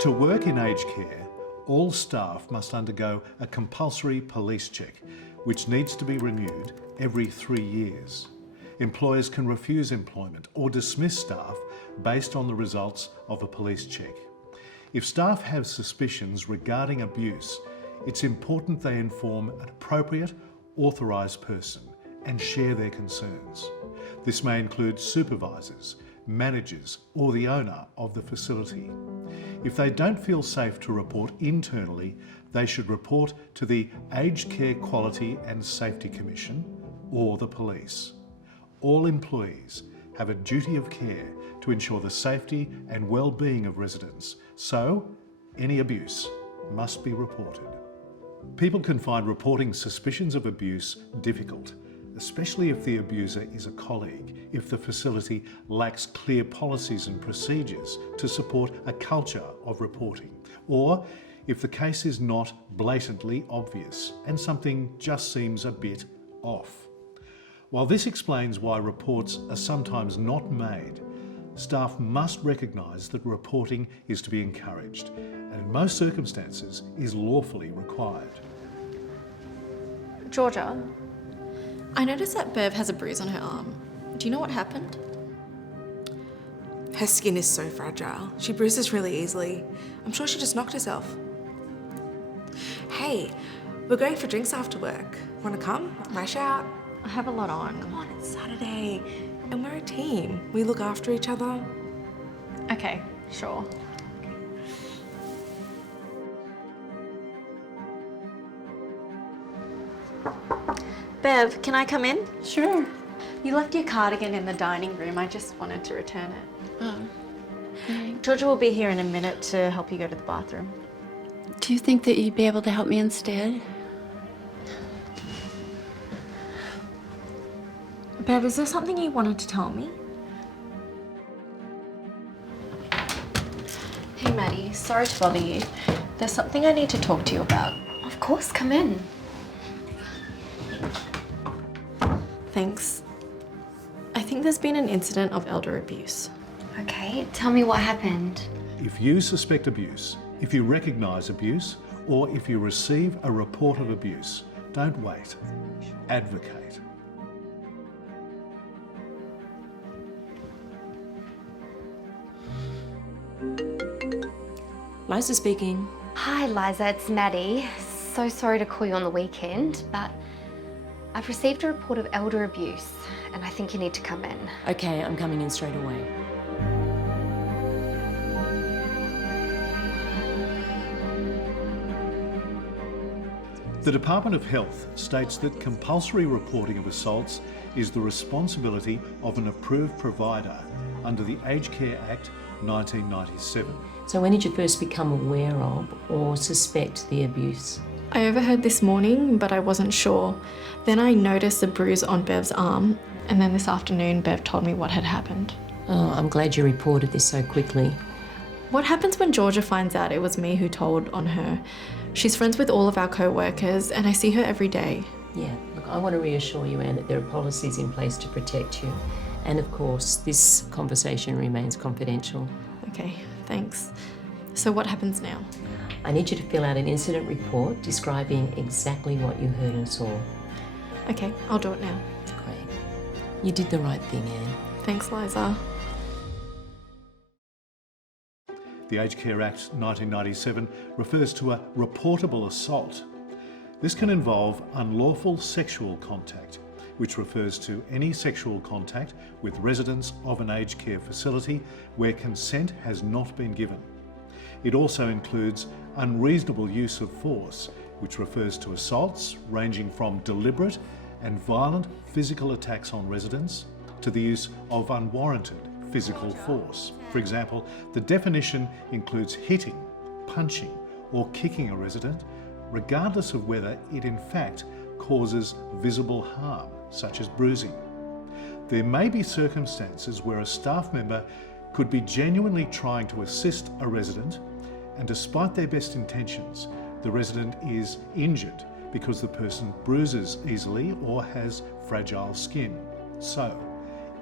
To work in aged care, all staff must undergo a compulsory police check, which needs to be renewed every 3 years. Employers can refuse employment or dismiss staff based on the results of a police check. If staff have suspicions regarding abuse, it's important they inform an appropriate, authorised person and share their concerns. This may include supervisors, managers or the owner of the facility. If they don't feel safe to report internally, they should report to the Aged Care Quality and Safety Commission or the police. All employees have a duty of care to ensure the safety and well-being of residents, so any abuse must be reported. People can find reporting suspicions of abuse difficult, especially if the abuser is a colleague, if the facility lacks clear policies and procedures to support a culture of reporting, or if the case is not blatantly obvious and something just seems a bit off. While this explains why reports are sometimes not made, staff must recognise that reporting is to be encouraged and in most circumstances is lawfully required. Georgia, I noticed that Bev has a bruise on her arm. Do you know what happened? Her skin is so fragile. She bruises really easily. I'm sure she just knocked herself. Hey, we're going for drinks after work. Want to come? Rush out. I have a lot on. Come on, it's Saturday. And we're a team. We look after each other. Okay, sure. Bev, can I come in? Sure. You left your cardigan in the dining room. I just wanted to return it. Oh. Right. Georgia will be here in a minute to help you go to the bathroom. Do you think that you'd be able to help me instead? Bev, is there something you wanted to tell me? Hey, Maddie. Sorry to bother you. There's something I need to talk to you about. Of course, come in. Thanks. I think there's been an incident of elder abuse. Okay, tell me what happened. If you suspect abuse, if you recognise abuse, or if you receive a report of abuse, don't wait. Advocate. Liza speaking. Hi, Liza, it's Maddie. So sorry to call you on the weekend, but I've received a report of elder abuse and I think you need to come in. Okay, I'm coming in straight away. The Department of Health states that compulsory reporting of assaults is the responsibility of an approved provider under the Aged Care Act 1997. So when did you first become aware of or suspect the abuse? I overheard this morning, but I wasn't sure. Then I noticed a bruise on Bev's arm, and then this afternoon Bev told me what had happened. Oh, I'm glad you reported this so quickly. What happens when Georgia finds out it was me who told on her? She's friends with all of our co-workers, and I see her every day. Yeah, look, I want to reassure you, Anne, that there are policies in place to protect you. And of course, this conversation remains confidential. Okay, thanks. So what happens now? I need you to fill out an incident report describing exactly what you heard and saw. Okay, I'll do it now. Great. You did the right thing, Anne. Thanks, Liza. The Aged Care Act 1997 refers to a reportable assault. This can involve unlawful sexual contact, which refers to any sexual contact with residents of an aged care facility where consent has not been given. It also includes unreasonable use of force, which refers to assaults ranging from deliberate and violent physical attacks on residents to the use of unwarranted physical force. For example, the definition includes hitting, punching, or kicking a resident, regardless of whether it in fact causes visible harm, such as bruising. There may be circumstances where a staff member could be genuinely trying to assist a resident, and despite their best intentions, the resident is injured because the person bruises easily or has fragile skin. So,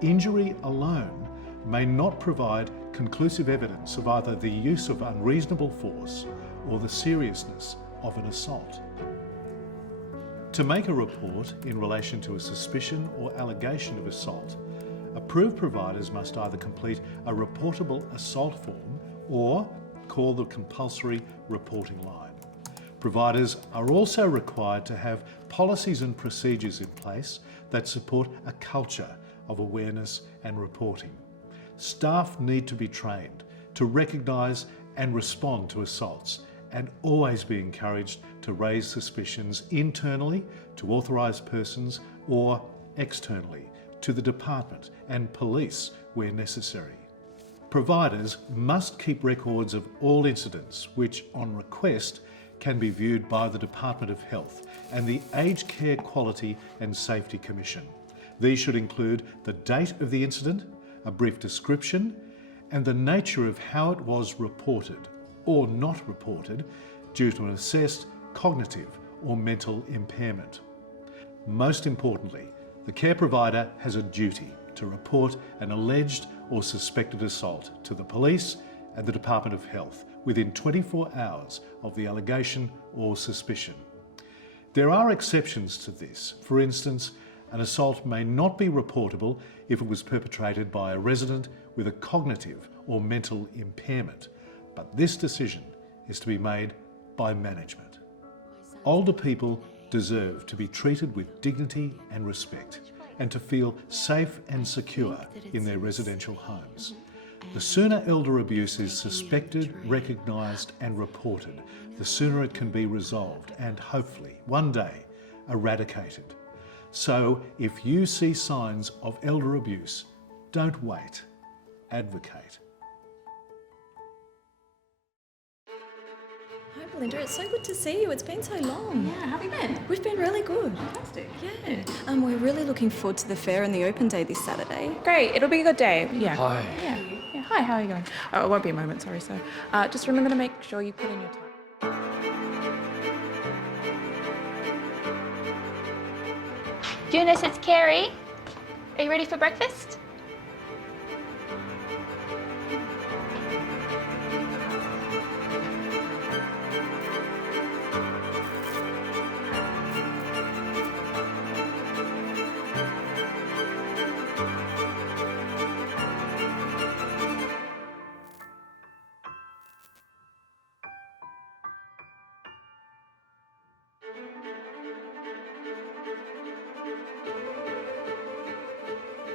injury alone may not provide conclusive evidence of either the use of unreasonable force or the seriousness of an assault. To make a report in relation to a suspicion or allegation of assault, approved providers must either complete a reportable assault form or call the compulsory reporting line. Providers are also required to have policies and procedures in place that support a culture of awareness and reporting. Staff need to be trained to recognise and respond to assaults and always be encouraged to raise suspicions internally to authorised persons or externally to the department and police where necessary. Providers must keep records of all incidents which, on request, can be viewed by the Department of Health and the Aged Care Quality and Safety Commission. These should include the date of the incident, a brief description, and the nature of how it was reported or not reported due to an assessed cognitive or mental impairment. Most importantly, the care provider has a duty to report an alleged or suspected assault to the police and the Department of Health within 24 hours of the allegation or suspicion. There are exceptions to this. For instance, an assault may not be reportable if it was perpetrated by a resident with a cognitive or mental impairment, but this decision is to be made by management. Older people deserve to be treated with dignity and respect and to feel safe and secure in their residential homes. The sooner elder abuse is suspected, recognised and reported, the sooner it can be resolved and hopefully, one day, eradicated. So, if you see signs of elder abuse, don't wait, advocate. Hi Belinda, it's so good to see you. It's been so long. Yeah, how have you been? We've been really good. Fantastic. Yeah. We're really looking forward to the fair and the open day this Saturday. Great, it'll be a good day. Yeah. Hi. Yeah. Hi, how are you going? Oh, it won't be a moment, sorry, sir. Just remember to make sure you put in your time. Eunice, it's Carrie. Are you ready for breakfast?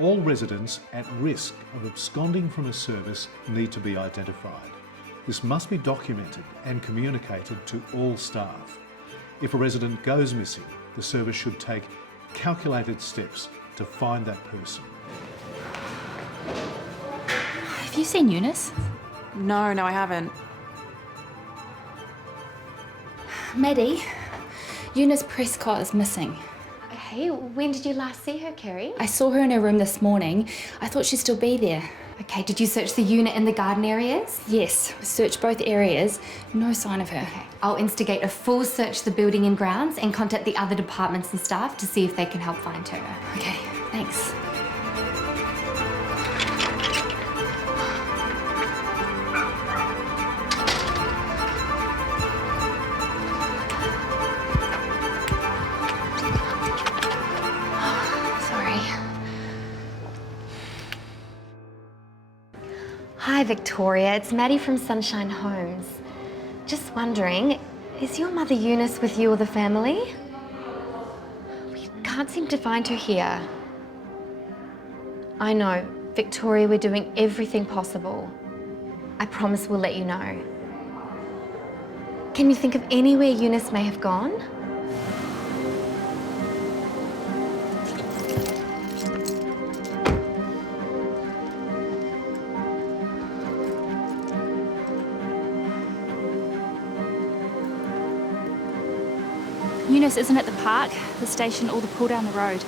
All residents at risk of absconding from a service need to be identified. This must be documented and communicated to all staff. If a resident goes missing, the service should take calculated steps to find that person. Have you seen Eunice? No, I haven't. Maddie, Eunice Prescott is missing. Okay, when did you last see her, Kerry? I saw her in her room this morning. I thought she'd still be there. Okay, did you search the unit and the garden areas? Yes, searched both areas. No sign of her. Okay, I'll instigate a full search of the building and grounds and contact the other departments and staff to see if they can help find her. Okay, thanks. Hi Victoria, it's Maddie from Sunshine Homes. Just wondering, is your mother Eunice with you or the family? We can't seem to find her here. I know, Victoria, we're doing everything possible. I promise we'll let you know. Can you think of anywhere Eunice may have gone? Eunice isn't at the park, the station, or the pool down the road.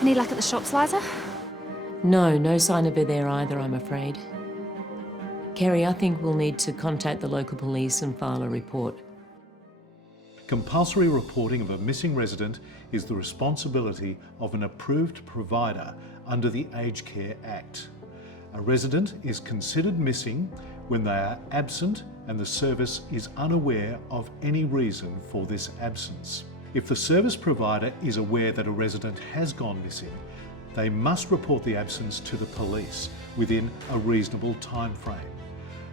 Any luck at the shops, Liza? No sign of her there either, I'm afraid. Kerry, I think we'll need to contact the local police and file a report. Compulsory reporting of a missing resident is the responsibility of an approved provider under the Aged Care Act. A resident is considered missing when they are absent and the service is unaware of any reason for this absence. If the service provider is aware that a resident has gone missing, they must report the absence to the police within a reasonable time frame.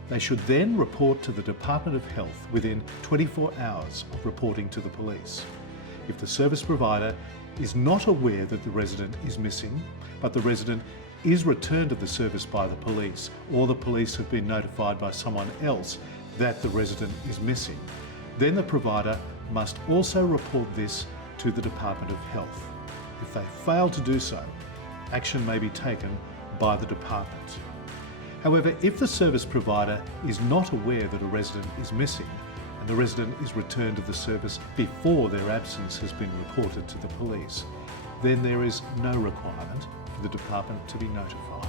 They should then report to the Department of Health within 24 hours of reporting to the police. If the service provider is not aware that the resident is missing, but the resident is returned to the service by the police, or the police have been notified by someone else that the resident is missing, then the provider must also report this to the Department of Health. If they fail to do so, action may be taken by the department. However, if the service provider is not aware that a resident is missing and the resident is returned to the service before their absence has been reported to the police, then there is no requirement for the department to be notified.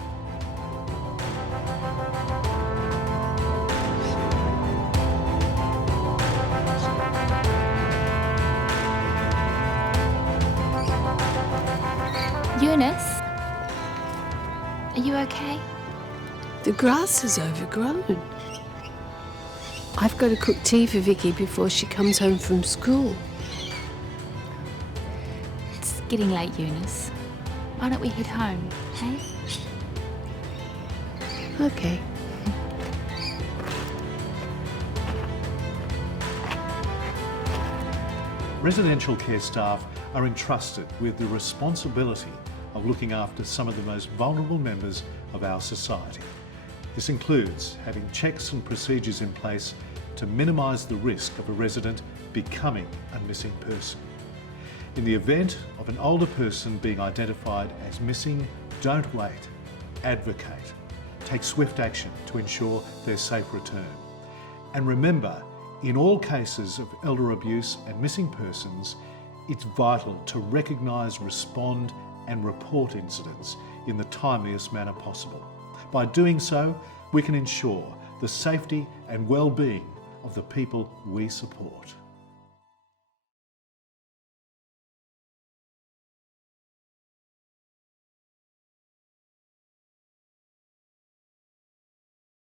Eunice? Are you okay? The grass is overgrown. I've got to cook tea for Vicky before she comes home from school. It's getting late, Eunice. Why don't we head home, hey? Okay. Residential care staff are entrusted with the responsibility of looking after some of the most vulnerable members of our society. This includes having checks and procedures in place to minimise the risk of a resident becoming a missing person. In the event of an older person being identified as missing, don't wait, advocate. Take swift action to ensure their safe return. And remember, in all cases of elder abuse and missing persons, it's vital to recognise, respond and report incidents in the timeliest manner possible. By doing so, we can ensure the safety and well-being of the people we support.